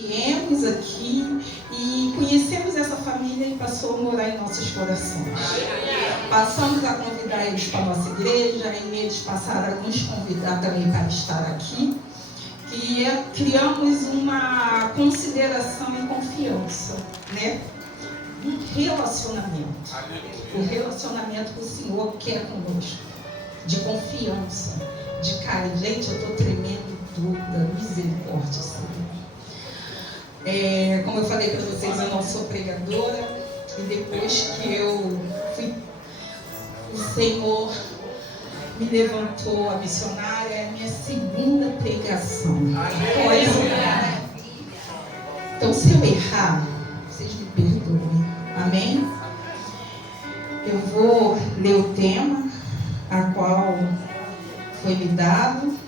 Viemos aqui e conhecemos essa família e passou a morar em nossos corações. Passamos a convidar eles para a nossa igreja e eles passaram a nos convidar também para estar aqui. E criamos uma consideração e confiança, né? Um relacionamento. O relacionamento que o Senhor quer conosco. De confiança, de carinho. Gente, eu estou tremendo toda, misericórdia, Senhor. Como eu falei para vocês, eu não sou pregadora. E depois que eu fui, o Senhor me levantou a missionária, é a minha segunda pregação. Então, se eu errar, vocês me perdoem. Amém? Eu vou ler o tema a qual foi me dado.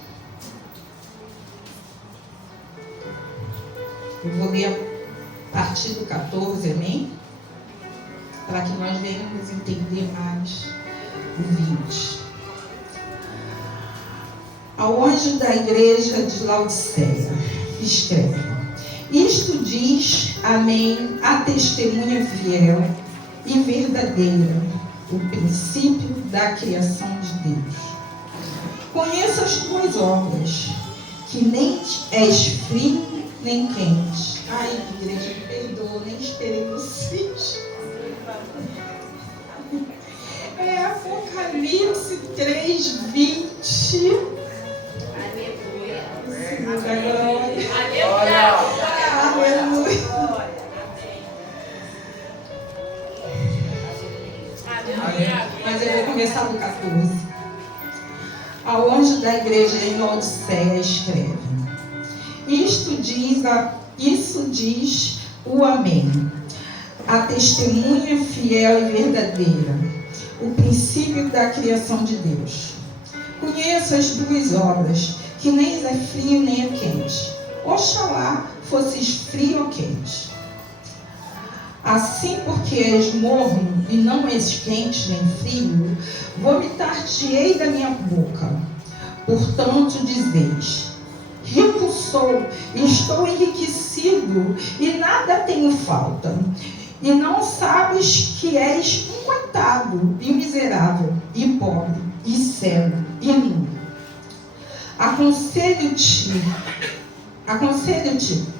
Eu vou ler a partir do 14, amém? Para que nós venhamos entender mais o 20. Ao anjo da igreja de Laodiceia, escreve: Isto diz, amém, a testemunha fiel e verdadeira, o princípio da criação de Deus. Conheço as tuas obras, que nem és frio nem quente. Ai, igreja, me perdoa, nem esperei vocês. Apocalipse 3:20. Aleluia. Aleluia. Aleluia. Mas eu vou começar do 14. Ao anjo da igreja em Laodiceia escreve: Isso diz o Amém, a testemunha fiel e verdadeira, o princípio da criação de Deus. Conheço as tuas obras, que nem é frio nem é quente. Oxalá fosses frio ou quente. Assim, porque és morno e não és quente nem frio, vomitar-te-ei da minha boca. Portanto, dizeis: rico sou, e estou enriquecido, e nada tenho falta. E não sabes que és um coitado, e miserável, e pobre, e cego, e nu. Aconselho-te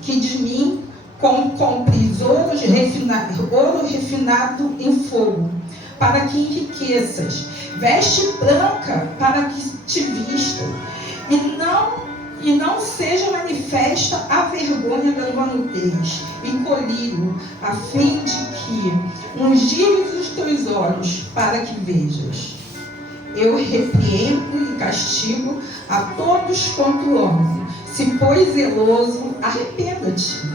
que de mim compres ouro refinado em fogo, para que enriqueças, veste branca para que te vistam, e não seja manifesta a vergonha da tua nudez, e colírio, a fim de que ungires os teus olhos, para que vejas. Eu repreendo e castigo a todos quanto amo. Se pois zeloso, arrependa-te.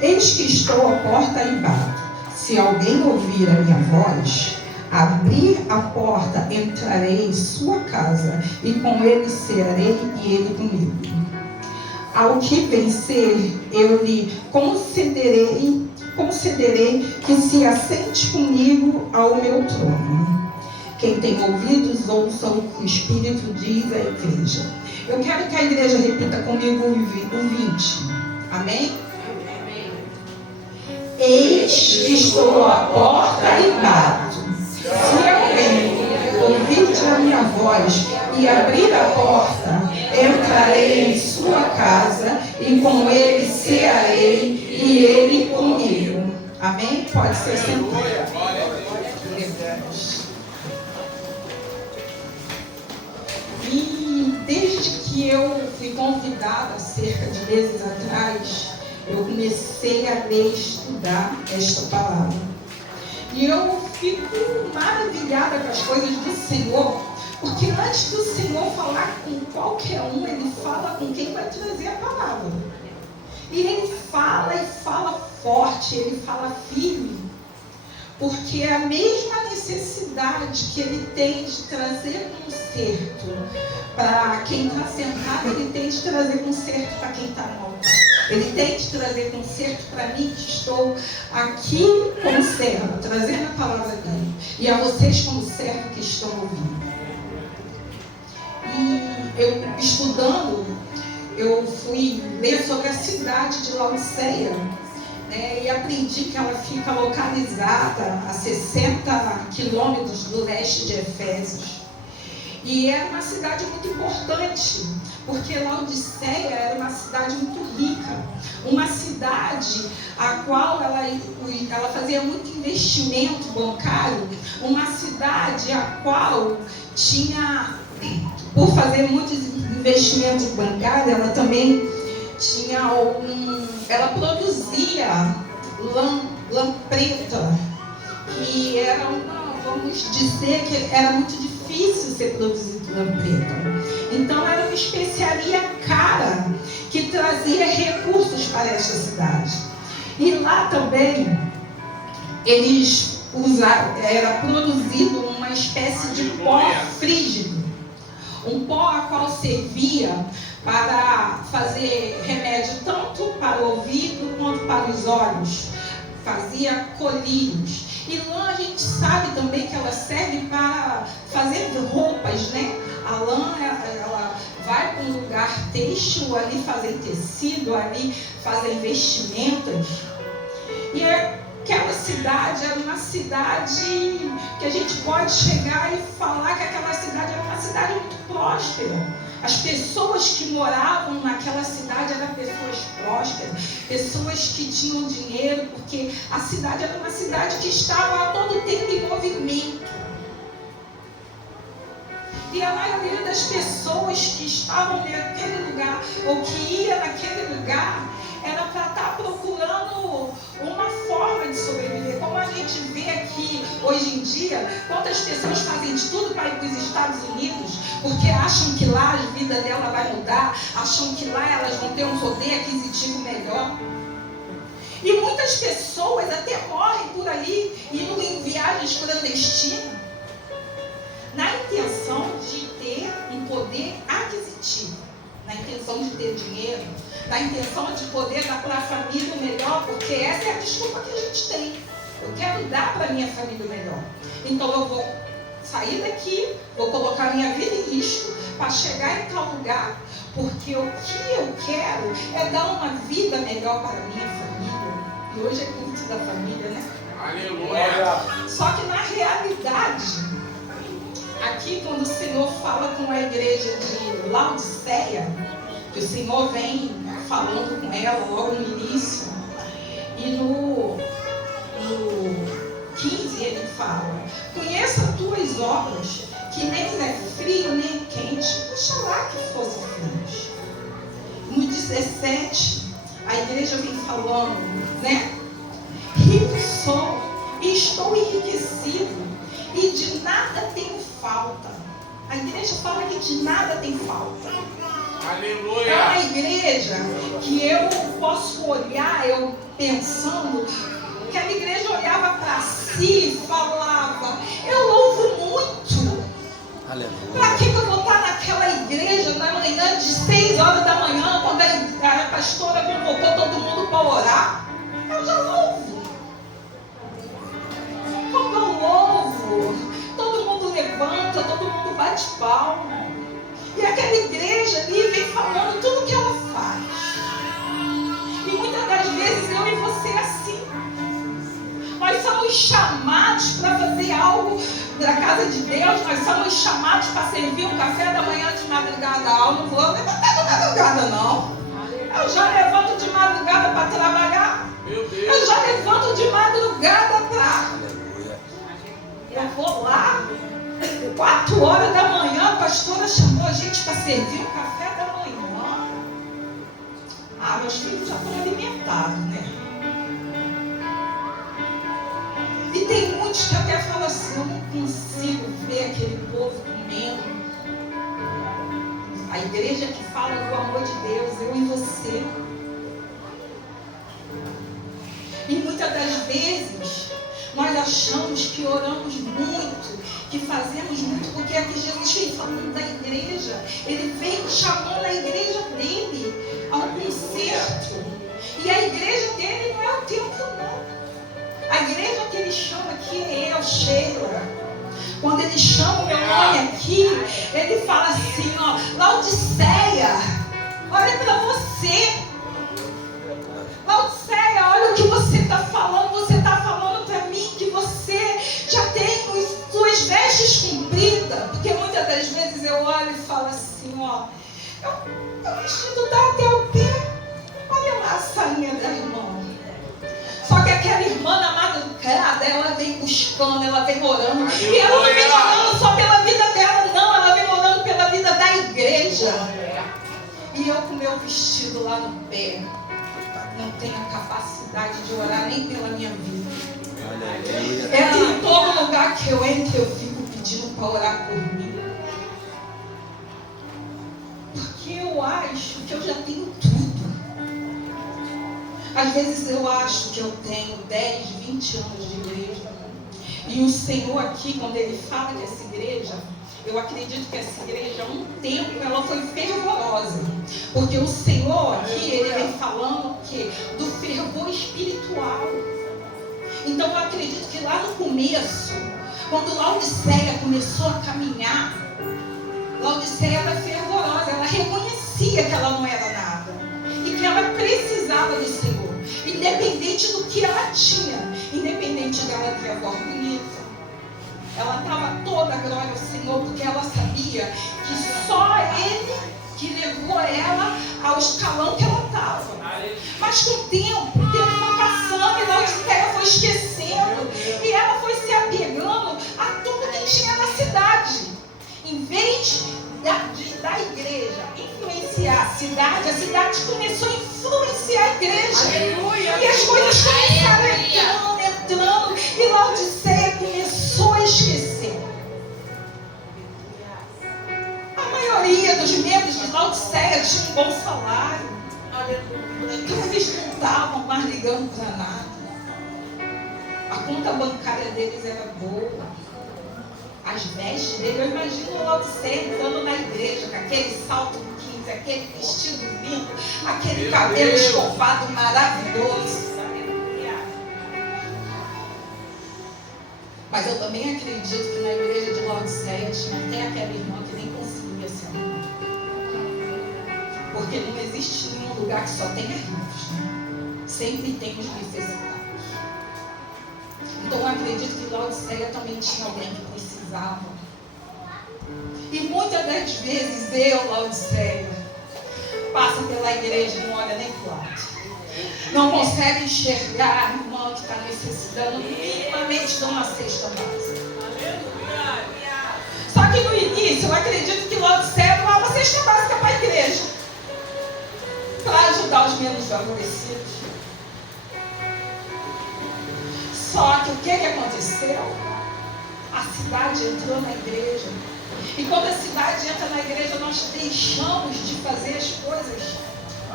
Eis que estou à porta e bato. Se alguém ouvir a minha voz, abrir a porta, entrarei em sua casa, e com ele cearei, e ele comigo. Ao que vencer, eu lhe concederei que se assente comigo ao meu trono. Quem tem ouvidos, ouça o que o Espírito diz à igreja. Eu quero que a igreja repita comigo o 20. Amém? Eis que estou à porta e bato. Se alguém ouvir a minha voz e abrir a porta, entrarei em sua casa, e com ele cearei, e ele comigo. Amém? Pode ser sentado. E desde que eu fui convidada, cerca de meses atrás, eu comecei a ler e estudar esta palavra. E eu fico maravilhada com as coisas do Senhor, porque antes do Senhor falar com qualquer um, Ele fala com quem vai trazer a palavra. E Ele fala e fala forte, Ele fala firme. Porque é a mesma necessidade que Ele tem de trazer conserto para quem está sentado, Ele tem de trazer conserto para quem está no altar. Ele tem de trazer conserto para mim, que estou aqui como servo, trazendo a palavra dele. E a vocês como servo que estão ouvindo. E eu estudando, eu fui ler sobre a cidade de Laodiceia, né, e aprendi que ela fica localizada a 60 quilômetros do leste de Efésios. E era uma cidade muito importante, porque Laodiceia era uma cidade muito rica, uma cidade a qual ela fazia muito investimento bancário, uma cidade a qual tinha, por fazer muitos investimentos bancários, ela também tinha ela produzia lã preta, que era vamos dizer que era muito difícil ser produzido lã preta. Então era uma especiaria cara que trazia recursos para esta cidade. E lá também eles era produzido uma espécie de pó frígido, um pó a qual servia para fazer remédio tanto para o ouvido quanto para os olhos, fazia colírios. E lã a gente sabe também que ela serve para fazer roupas, né? A lã, ela vai para um lugar têxtil, ali fazer tecido, ali fazer vestimentas. E aquela cidade era uma cidade que a gente pode chegar e falar que aquela cidade era uma cidade muito próspera. As pessoas que moravam naquela cidade eram pessoas prósperas, pessoas que tinham dinheiro, porque a cidade era uma cidade que estava a todo tempo em movimento. E a maioria das pessoas que estavam naquele lugar, ou que ia naquele lugar, era para estar procurando uma forma de sobreviver. Como a gente vê aqui hoje em dia, quantas pessoas fazem de tudo para ir para os Estados Unidos, porque acham que lá a vida dela vai mudar, acham que lá elas vão ter um poder aquisitivo melhor. E muitas pessoas até morrem por aí, indo em viagens clandestinas, na intenção de ter um poder aquisitivo, na intenção de ter dinheiro, na intenção de poder dar para a família o melhor, porque essa é a desculpa que a gente tem. Eu quero dar para a minha família o melhor. Então eu vou sair daqui, vou colocar minha vida em risco para chegar em tal lugar, porque o que eu quero é dar uma vida melhor para a minha família. E hoje é culto da família, né? Aleluia! Só que na realidade, aqui quando o Senhor fala com a igreja de Laodiceia, que o Senhor vem falando com ela logo no início, e no 15 ele fala: conheça as tuas obras, que nem é frio nem quente, oxalá que fosse frio. No 17, a igreja vem falando, né? Rico sou e estou enriquecido, e de nada tenho falta. A igreja fala que de nada tem falta. Aleluia. É uma igreja que eu posso olhar, eu pensando, que a igreja olhava para si e falava: eu louvo muito. Aleluia. Para que eu vou estar naquela igreja na manhã de 6 horas da manhã, quando a pastora convocou todo mundo para orar? Eu já louvo. Quando eu louvo, todo mundo levanta, todo mundo bate palma. E aquela igreja ali vem falando tudo que ela faz. E muitas das vezes eu e você é assim. Nós somos chamados para fazer algo da casa de Deus. Nós somos chamados para servir um café da manhã de madrugada. Eu não vou levantar de madrugada, não. Eu já levanto de madrugada para trabalhar. Meu Deus. Eu já levanto de madrugada para... Eu vou lá, 4 horas da manhã, a pastora chamou a gente para servir o café da manhã. Ah, meus filhos já estão alimentados, né? E tem muitos que até falam assim: eu não consigo ver aquele povo comendo. A igreja que fala do amor de Deus, eu e você. E muitas das vezes nós achamos que oramos muito, que fazemos muito, porque aqui Jesus vem falando da igreja. Ele vem chamando a igreja dele a um concerto. E a igreja dele não é o templo, não. A igreja que ele chama aqui é eu, Sheila. Quando ele chama o meu nome aqui, ele fala assim: ó, Laodiceia, olha para O vestido dá até o pé. Olha lá a sainha da irmã. Só que aquela irmã na madrugada, ela vem buscando, ela vem orando. E ela não vem orando só pela vida dela, não. Ela vem orando pela vida da igreja. E eu com meu vestido lá no pé, não tenho a capacidade de orar nem pela minha vida. É que em todo lugar que eu entro, eu fico pedindo para orar por mim. Porque eu acho que eu já tenho tudo. Às vezes eu acho que eu tenho 10, 20 anos de igreja. E o Senhor aqui, quando Ele fala dessa igreja, eu acredito que essa igreja, há um tempo, ela foi fervorosa. Porque o Senhor aqui, Ele vem falando que do fervor espiritual. Então eu acredito que lá no começo, quando Laodiceia começou a caminhar, Laodiceia era fervorosa, ela reconhecia que ela não era nada. E que ela precisava do Senhor. Independente do que ela tinha, independente dela ter a voz bonita. Ela dava toda a glória ao Senhor, porque ela sabia que só Ele que levou ela ao escalão que ela estava. Mas com o tempo foi passando e Laodiceia foi esquecendo. E ela foi se apegando a tudo que tinha na cidade. Em vez da igreja influenciar a cidade começou a influenciar a igreja. Aleluia. E as coisas começaram entrando, e Laodiceia começou a esquecer. A maioria dos membros de Laodiceia tinha um bom salário. Então eles não estavam mais ligando para nada. A conta bancária deles era boa. As vestes dele, eu imagino o Laodiceia entrando na igreja com aquele salto 15, aquele vestido lindo, aquele cabelo escovado maravilhoso. Mas eu também acredito que na igreja de Laodiceia tinha até aquela irmã que nem conseguia se arrumar. Porque não existe nenhum lugar que só tenha ricos. Sempre tem os necessitados. Então eu acredito que Laodiceia também tinha alguém que precisava. E muitas das vezes eu, Laodiceia, passa pela igreja e não olha nem para o lado. Não consegue enxergar a irmã que está necessitando minimamente de uma cesta básica. Só que no início eu acredito que Laodiceia doava uma cesta básica para a igreja, para ajudar os menos favorecidos. Só que o que aconteceu? A cidade entrou na igreja. E quando a cidade entra na igreja, nós deixamos de fazer as coisas.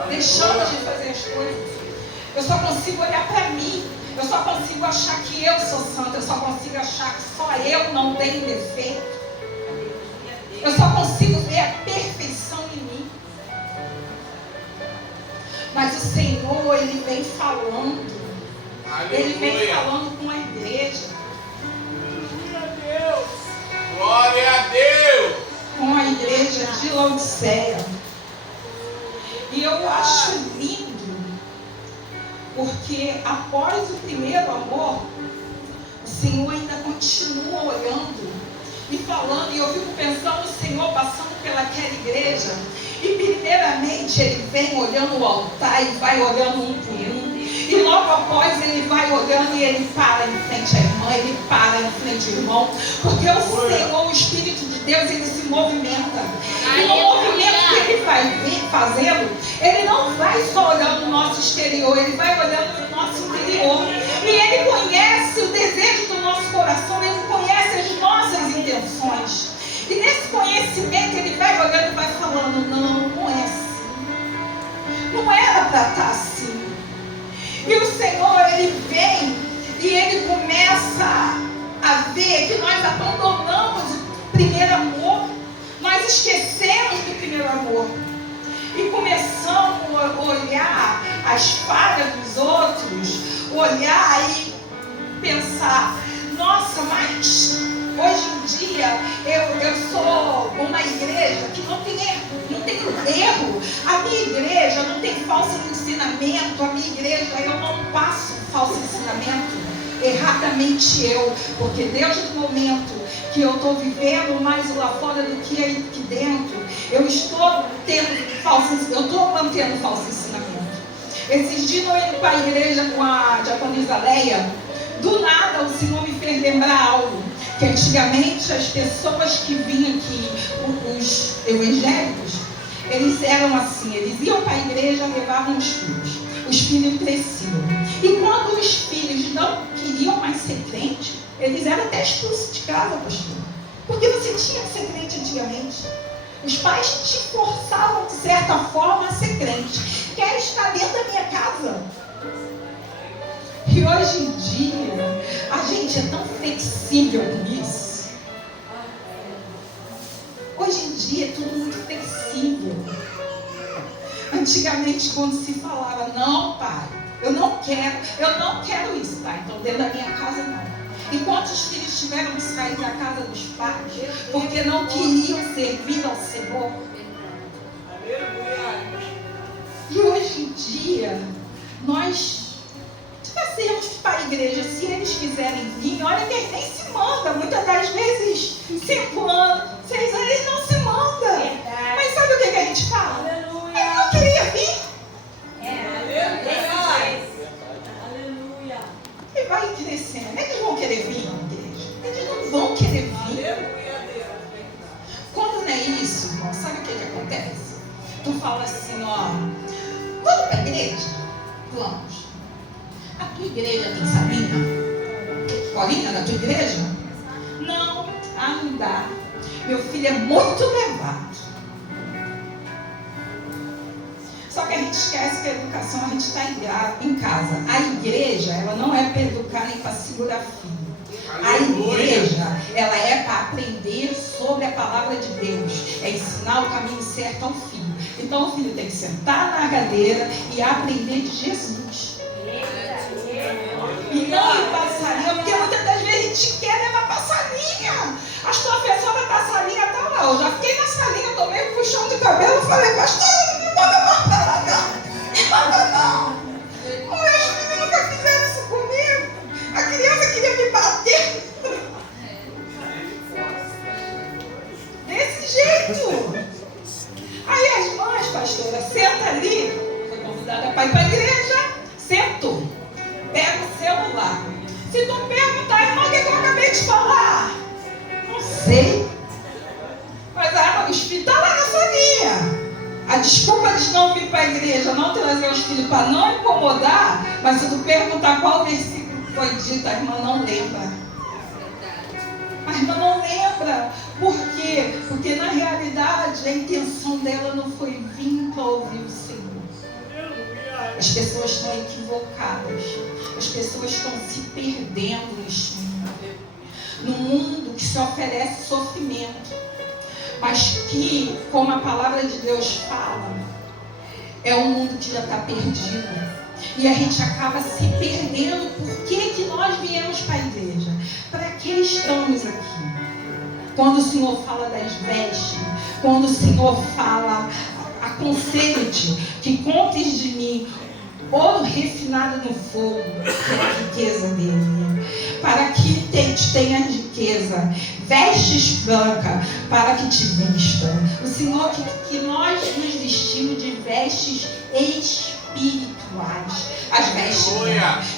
Deixamos de fazer as coisas. Eu só consigo olhar para mim. Eu só consigo achar que eu sou santa. Eu só consigo achar que só eu não tenho defeito. Eu só consigo ver a perfeição em mim. Mas o Senhor, Ele vem falando. Ele vem falando com a igreja. Glória a Deus! Com a igreja de Laodiceia. E eu acho lindo, porque após o primeiro amor, o Senhor ainda continua olhando e falando. E eu fico pensando o Senhor passando pelaquela igreja. E primeiramente Ele vem olhando o altar e vai olhando um por um. E logo após Ele vai olhando e Ele para em frente à irmã, Ele para em frente ao irmão. Porque o Senhor, o Espírito de Deus, Ele se movimenta. E no movimento que Ele vai fazendo, Ele não vai só olhando o nosso exterior, Ele vai olhando o nosso interior. E Ele conhece o desejo do nosso coração, Ele conhece as nossas intenções. E nesse conhecimento Ele vai olhando e vai falando, não é assim. Não era para estar assim. E o Senhor, Ele vem e Ele começa a ver que nós abandonamos o primeiro amor. Nós esquecemos do primeiro amor. E começamos a olhar as falhas dos outros, olhar e pensar, nossa, mas hoje em dia eu sou uma igreja que não tem erro. A minha igreja não tem falso ensinamento. A minha igreja, eu não passo falso ensinamento. Erradamente eu. Porque desde o momento que eu estou vivendo mais lá fora do que aqui dentro. Eu estou mantendo falso ensinamento. Esses dias eu indo para a igreja com a diaconisa Leia, do nada o Senhor me fez lembrar algo. Que antigamente as pessoas que vinham aqui, os evangélicos, eles eram assim, eles iam para a igreja, levavam os filhos cresciam. E quando os filhos não queriam mais ser crente, eles eram até expulsos de casa, pastor. Porque você tinha que ser crente antigamente. Os pais te forçavam, de certa forma, a ser crente. Quer estar dentro da minha casa? E hoje em dia, a gente é tão flexível com isso. Hoje em dia é tudo muito flexível. Antigamente, quando se falava, não, pai, eu não quero isso, tá? Então dentro da minha casa não. E quantos filhos tiveram que sair da casa dos pais porque não queriam servir ao Senhor? E hoje em dia, nós trazemos para a igreja, se eles quiserem vir, olha que eles nem se mandam. Muitas das vezes, 5 anos, 6 anos, eles não se mandam. Mas sabe o que a gente fala? Ele não queria vir. E vai crescendo. Eles vão querer vir na igreja. Eles não vão querer vir. Quando não é isso, irmão, sabe o que acontece? Tu fala assim, ó, vamos para a igreja? Vamos. A tua igreja tem salinha? Escolinha da tua igreja? Não, não dá. Meu filho é muito levado. Só que a gente esquece que a educação a gente está em casa. A igreja, ela não é para educar nem para segurar filho. A igreja, ela é para aprender sobre a palavra de Deus. É ensinar o caminho certo ao filho. Então o filho tem que sentar na cadeira e aprender de Jesus. E não ir para a salinha, porque muitas das vezes a gente quer levar para a salinha. As professoras da salinha estão lá. Eu já fiquei na salinha, tomei um puxão de cabelo e falei, pastor, não me manda mais para lá não. Me manda não. Meus filhos nunca fizeram isso comigo. A criança queria me bater. Desse jeito. Aí as mães, pastora, senta ali. Foi convidada para ir para a igreja. Sentou. Pega o celular. Se tu perguntar, irmão, o que eu acabei de falar? Não sei. Mas a arma dos filhos está lá na salinha. A desculpa de não vir para a igreja, não trazer os filhos para não incomodar, mas se tu perguntar qual versículo foi dito, a irmã não lembra. A irmã não lembra. Por quê? Porque na realidade a intenção dela não foi vir para ouvir o Senhor. As pessoas estão equivocadas. As pessoas estão se perdendo neste mundo. Num mundo que se oferece sofrimento. Mas que, como a palavra de Deus fala, é um mundo que já está perdido. E a gente acaba se perdendo. Por que nós viemos para a igreja? Para que estamos aqui? Quando o Senhor fala das vestes, quando o Senhor fala, aconselho-te que compres de mim ouro refinado no fogo, que é a riqueza dele, para que tenha riqueza, vestes brancas, para que te vista. O Senhor que nós nos vestimos de vestes espirituais, as vestes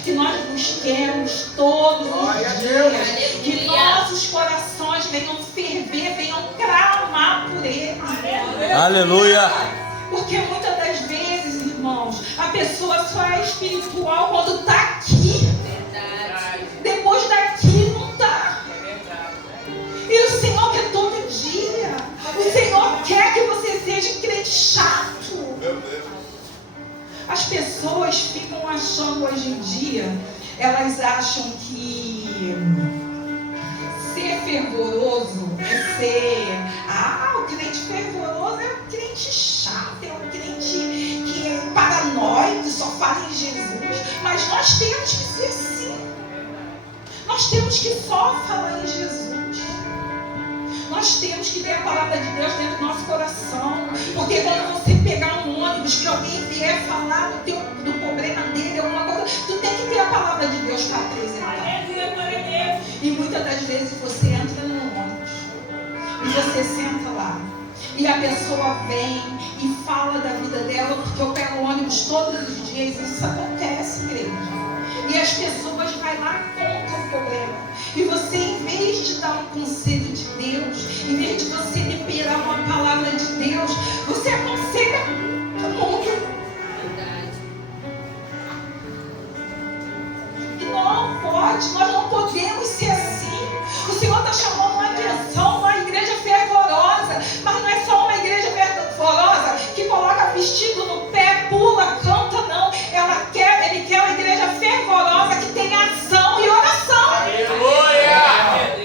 que nós busquemos todos os dias, que nossos corações venham ferver, venham clamar por Ele. Aleluia! Porque muitas das vezes, irmãos, a pessoa só é espiritual quando está aqui. Depois daqui não está. E o Senhor quer todo dia. O Senhor quer que você seja crente chato. As pessoas ficam achando hoje em dia, elas acham que ser fervoroso é ser... o crente fervoroso é um crente chato, é um crente que é paranoico, que só fala em Jesus. Mas nós temos que ser assim. Nós temos que só falar em Jesus. Nós temos que ter a palavra de Deus dentro do nosso coração. Porque quando você pegar um ônibus, que alguém vier falar do problema dele, alguma coisa, tu tem que ter a palavra de Deus para apresentar. E muitas das vezes você entra no ônibus e você senta lá. E a pessoa vem e fala da vida dela, porque eu pego ônibus todos os dias, e isso acontece, igreja. E as pessoas vão lá e contam o problema. E você, em vez de dar um conselho de Deus, em vez de você liberar uma palavra de Deus, você aconselha o mundo. E não pode, nós não podemos ser assim. O Senhor está chamando uma atenção, uma igreja fervorosa, mas não é só uma igreja fervorosa que coloca vestido no pé, pula, canta, não. Ele quer uma igreja fervorosa que tem ação e oração. Aleluia!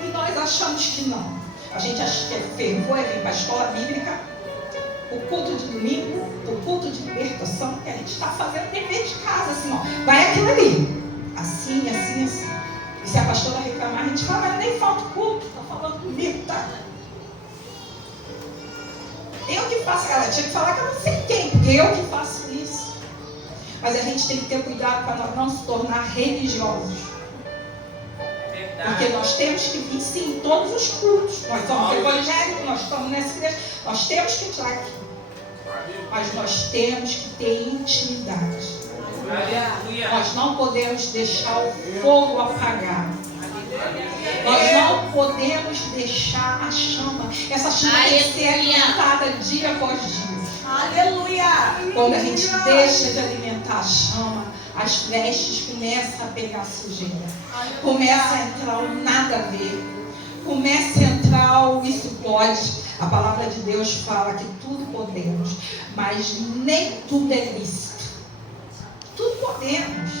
E nós achamos que não. A gente acha que é fervor, é vir para a escola bíblica, o culto de domingo, o culto de libertação, que a gente está fazendo dever de casa, assim, ó. Vai aquilo ali. Assim, assim, assim. E se a pastora reclamar, a gente fala, mas nem falta o culto, está falando comigo, tá? Eu que faço, ela tinha que falar que eu não sei quem, porque eu que faço isso. Mas a gente tem que ter cuidado para nós não se tornar religiosos. Porque nós temos que vir sim em todos os cultos. Nós somos evangélicos, nós estamos nessa igreja, nós temos que estar aqui. Mas nós temos que ter intimidade. Nós não podemos deixar o fogo apagar. Nós não podemos deixar a chama. Essa chama tem que ser alimentada dia após dia. Aleluia! Quando a gente deixa de alimentar a chama, as vestes começam a pegar sujeira. Começa a entrar o nada a ver. Começa a entrar o isso pode. A palavra de Deus fala que tudo podemos, mas nem tudo é lícito. Tudo podemos.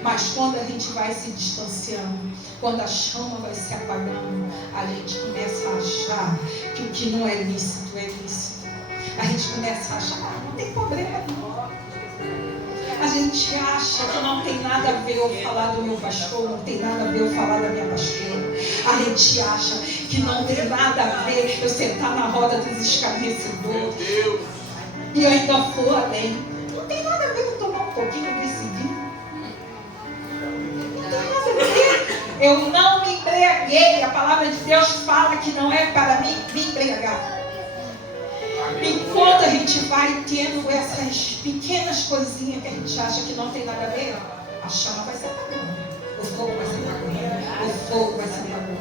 Mas quando a gente vai se distanciando, quando a chama vai se apagando, a gente começa a achar que o que não é lícito é lícito. A gente começa a achar, não tem problema não. A gente acha que não tem nada a ver eu falar do meu pastor, não tem nada a ver eu falar da minha pastora. A gente acha que não tem nada a ver eu sentar na roda dos escarnecedores. E eu ainda for além. Não tem nada a ver eu tomar um pouquinho desse vinho. Não tem nada a ver. Eu não me embriaguei. A palavra de Deus fala que não é para mim me embriagar. Enquanto a gente vai tendo essas pequenas coisinhas que a gente acha que não tem nada a ver, a chama vai se apagando. O fogo vai se apagando. O fogo vai se apagando.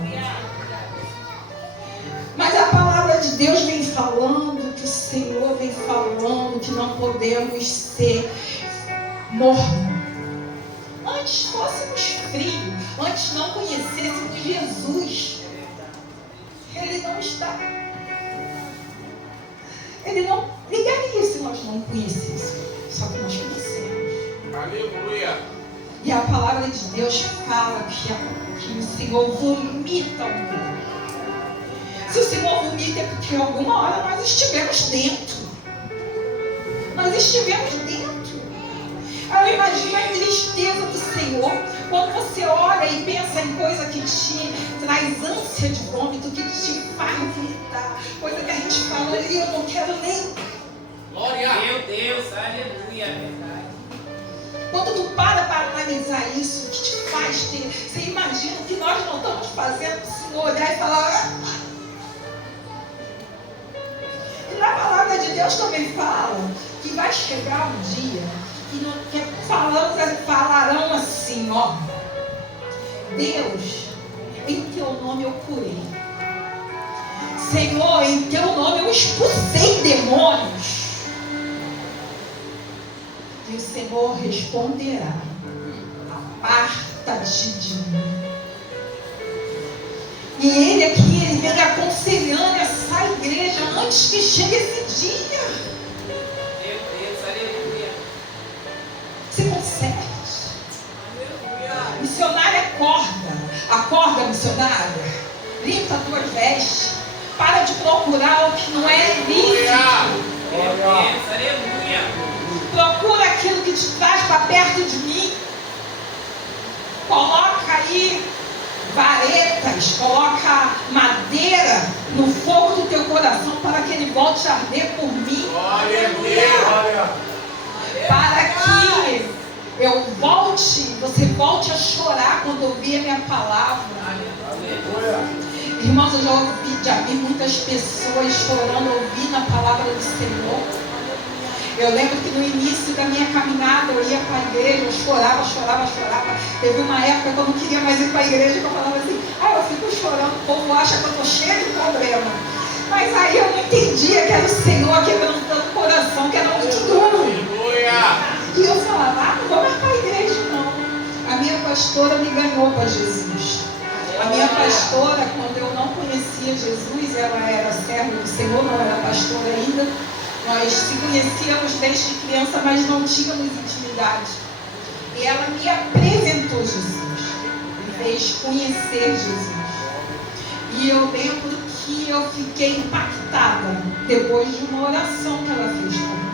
Mas a palavra de Deus vem falando, que o Senhor vem falando, que não podemos ser mornos. Antes fôssemos frios, antes não conhecêssemos Jesus. Ele não está. Ele não ligaria se nós não conhecêssemos. Só que nós conhecemos. Aleluia! E a palavra de Deus fala que o Senhor vomita o mundo. Se o Senhor vomita é porque alguma hora nós estivemos dentro. Nós estivemos dentro. Eu imagino a tristeza do Senhor quando você olha e pensa em coisa que te traz ânsia de vômito, que te faz vomitar, coisa que a gente fala, eu não quero nem. Glória! Meu Deus, aleluia, verdade. Quando tu para analisar isso, o que te faz ter, você imagina o que nós não estamos fazendo, o Senhor olhar e falar. E na palavra de Deus também fala que vai chegar um dia que falarão assim, ó. Deus, em teu nome eu curei. Senhor, em teu nome eu expulsei demônios. E o Senhor responderá: aparta-te de mim. E Ele aqui, Ele vem aconselhando essa igreja antes que chegue esse dia. Meu Deus, aleluia. Se conserte. Missionária, acorda missionária, limpa as tuas vestes, para de procurar o que não é lícito. Meu Deus, aleluia. Procura aquilo que te traz para perto de mim. Coloca aí varetas, coloca madeira no fogo do teu coração para que ele volte a arder por mim. Glória a Deus! Para que eu volte, você volte a chorar quando ouvir a minha palavra. Irmãos, eu já vi muitas pessoas chorando, ouvindo a palavra do Senhor. Eu lembro que no início da minha caminhada eu ia para a igreja, eu chorava. Teve uma época que eu não queria mais ir para a igreja, que eu falava assim, eu fico chorando, o povo acha que eu estou cheia de problema. Mas aí eu não entendia que era o Senhor quebrantando o coração, que era muito duro. E eu falava, não vou mais para a igreja não. A minha pastora me ganhou para Jesus. A minha pastora, quando eu não conhecia Jesus, ela era serva do Senhor, não era pastora ainda. Nós se conhecíamos desde criança, mas não tínhamos intimidade. E ela me apresentou Jesus, me fez conhecer Jesus. E eu lembro que eu fiquei impactada depois de uma oração que ela fez comigo.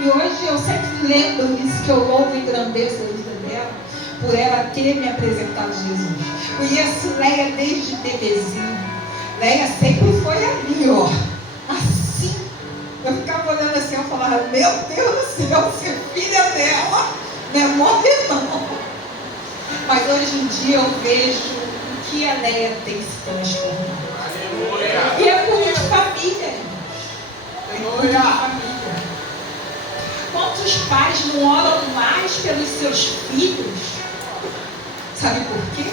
E hoje eu sempre lembro isso, que eu louvo e engrandeço a vida dela, por ela ter me apresentado Jesus. Conheço Leia desde bebezinho. Leia sempre foi ali, ó, assim. Eu ficava olhando assim, eu falava, meu Deus do céu, ser filha dela, não é mole não. Mas hoje em dia eu vejo o que a Leia tem se transformado. Aleluia. E é coisa de família, irmãos. É coisa de família. Quantos pais não oram mais pelos seus filhos? Sabe por quê?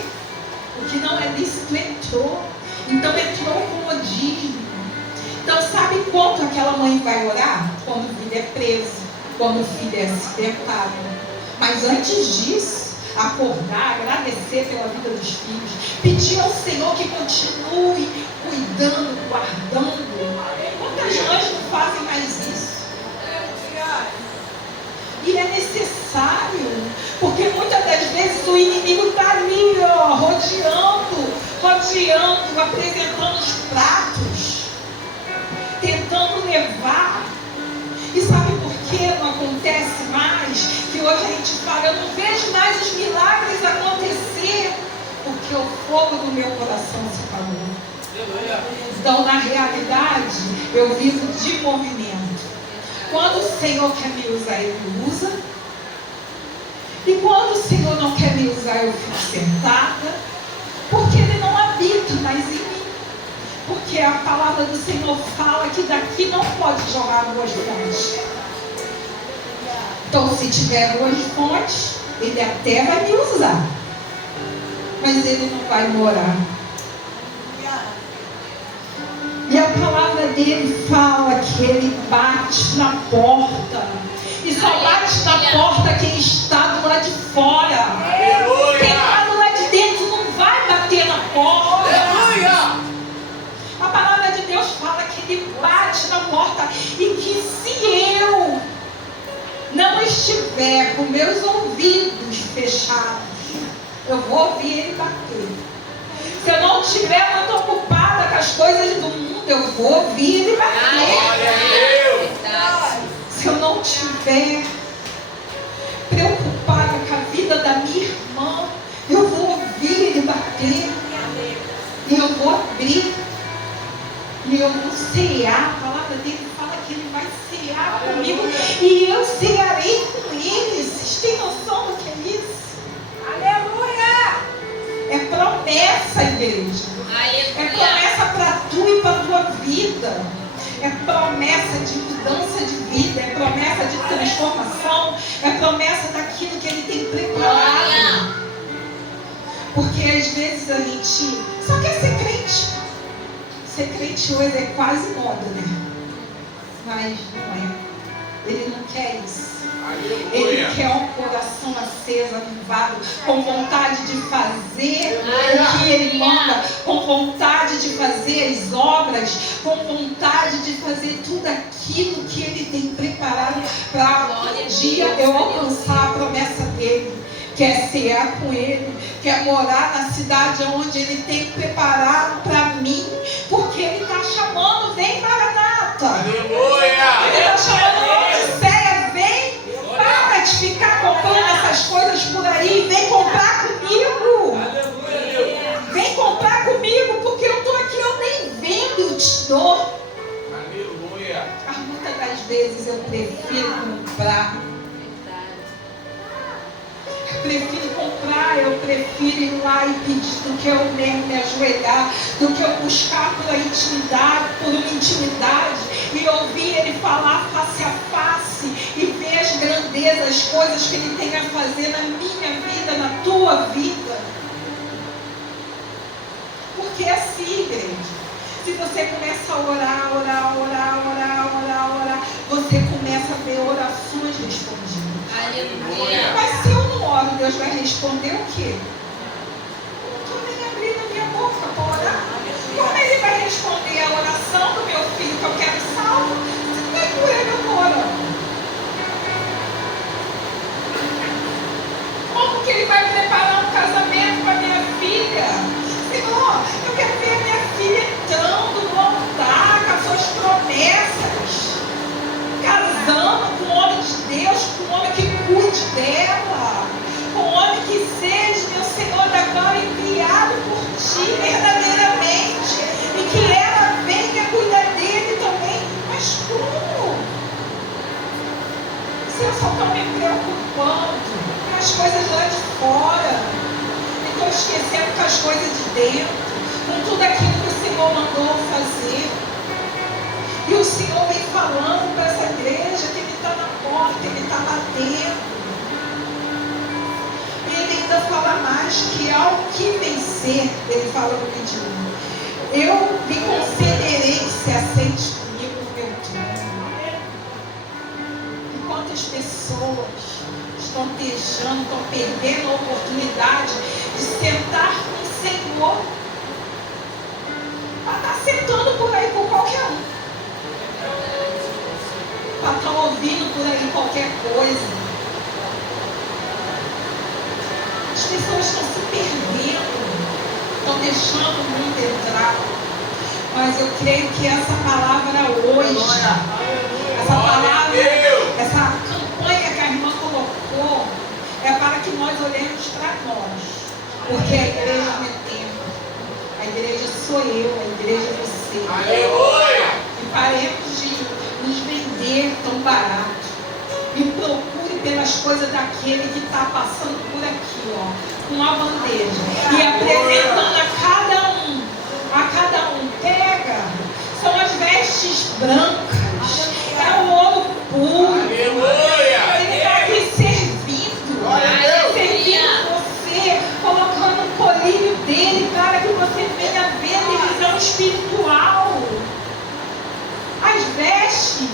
Porque não é lícito, entrou. Então entrou com modismo. Então sabe quanto aquela mãe vai orar? Quando o filho é preso, quando o filho é acidentado. Mas antes disso, acordar, agradecer pela vida dos filhos, pedir ao Senhor que continue cuidando, guardando. Quantas mães não fazem mais isso? E é necessário, porque muitas das vezes o inimigo está ali, ó, rodeando, apresentando os pratos, tentando levar. E sabe por que não acontece mais? Que hoje a gente fala, eu não vejo mais os milagres acontecer, porque o fogo do meu coração se apagou. Então, na realidade, eu vivo de movimento. Quando o Senhor quer me usar, Ele me usa. E quando o Senhor não quer me usar, eu fico sentada. Porque Ele não habita mais em mim. Porque a palavra do Senhor fala que daqui não pode jogar duas fontes. Então, se tiver duas fontes, Ele até vai me usar. Mas Ele não vai morar. E a palavra dele fala que ele bate na porta. E só bate na porta quem está do lado de fora. Aleluia. Quem está do lado de dentro não vai bater na porta. Aleluia. A palavra de Deus fala que ele bate na porta. E que se eu não estiver com meus ouvidos fechados, eu vou ouvir ele bater. Se eu não estiver muito ocupada com as coisas do mundo, eu vou ouvir ele bater. Se eu não estiver preocupada com a vida da minha irmã, eu vou ouvir ele bater. E eu vou abrir. E eu vou cear. A palavra dele fala que ele vai cear comigo. E eu cearei com ele. Vocês têm noção do que é isso? Aleluia! É promessa, igreja. É promessa para tu e para tua vida. É promessa de mudança de vida. É promessa de transformação. É promessa daquilo que Ele tem preparado. Porque às vezes a gente só quer ser crente. Ser crente hoje é quase moda, né? Mas não é. Ele não quer isso. Ele quer um coração aceso, avivado, com vontade de fazer o que Ele manda, com vontade de fazer as obras, com vontade de fazer tudo aquilo que Ele tem preparado para um dia eu alcançar a promessa dEle. Quer cear com Ele, quer morar na cidade onde Ele tem preparado para mim, porque Ele está chamando, vem Maranata. Aleluia! Ele está chamando Odisseia, vem. Para de ficar comprando essas coisas por aí. Vem comprar comigo. Vem comprar comigo, porque eu estou aqui, eu nem vendo, eu te dou. Aleluia. Mas muitas das vezes eu prefiro comprar. Eu prefiro comprar orar, eu prefiro ir lá e pedir do que eu mesmo me ajoelhar, do que eu buscar por uma intimidade e ouvir Ele falar face a face e ver as grandezas, as coisas que Ele tem a fazer na minha vida, na tua vida. Porque é assim, igreja. Se você começa a orar, você começa a ver orações respondidas. Aleluia. Mas se eu não oro, Deus vai responder o quê? Eu não estou nem abrindo a minha boca para orar. Como Ele vai responder a oração do meu filho que eu quero salvo? Se nem por Ele eu estou orando. Como que Ele vai preparar um casamento para minha filha? Senhor, eu quero ver a minha filha entrando no altar com as suas promessas, casando com um homem de Deus, com um homem que cuide dela, com um homem que seja, meu Senhor da glória, enviado por ti verdadeiramente, e que ela venha cuidar dele também. Mas como? Se eu só estou me preocupando com as coisas lá de fora, estou esquecendo com as coisas de dentro, com tudo aquilo que o Senhor mandou fazer. E o Senhor vem falando para essa igreja que Ele está na porta, Ele está batendo. E Ele ainda fala mais que ao que vencer, Ele fala no 21, eu lhe concederei que se aceite comigo no meu trono. E quantas pessoas estão deixando, estão perdendo a oportunidade de sentar com o Senhor, para estar sentando por aí com qualquer um, para estar ouvindo por aí qualquer coisa. As pessoas estão se perdendo, estão deixando o mundo entrar. Mas eu creio que essa palavra hoje, essa palavra, essa campanha que a irmã colocou, é para que nós olhemos para nós. Porque a igreja não é tempo. A igreja sou eu, a igreja é você. Aleluia. E paremos de nos vender tão barato. E procure pelas coisas daquele que está passando por aqui, ó, com a bandeja. E apresentando a cada um, pega. São as vestes brancas. É o ouro puro. Aleluia. Ele está aqui servindo você, colocando o colírio dele para que você venha ver a divisão espiritual. As vestes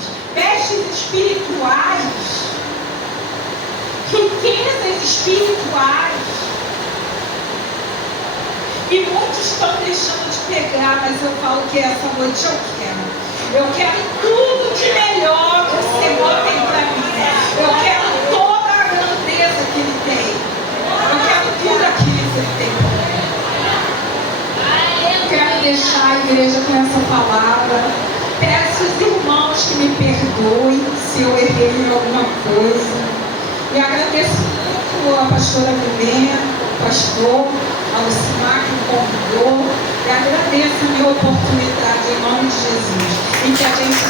espirituais, riquezas espirituais. E muitos estão deixando de pegar, mas eu falo que essa noite eu quero. Eu quero tudo de melhor que o Senhor tem para mim. Eu quero toda a grandeza que Ele tem. Eu quero tudo aquilo que Ele tem para mim. Eu quero deixar a igreja com essa palavra. Peço aos irmãos que me perdoem se eu errei em alguma coisa. E agradeço muito a pastora Milena, o pastor, a Lucimar que me convidou. E agradeço a minha oportunidade em nome de Jesus. E que a gente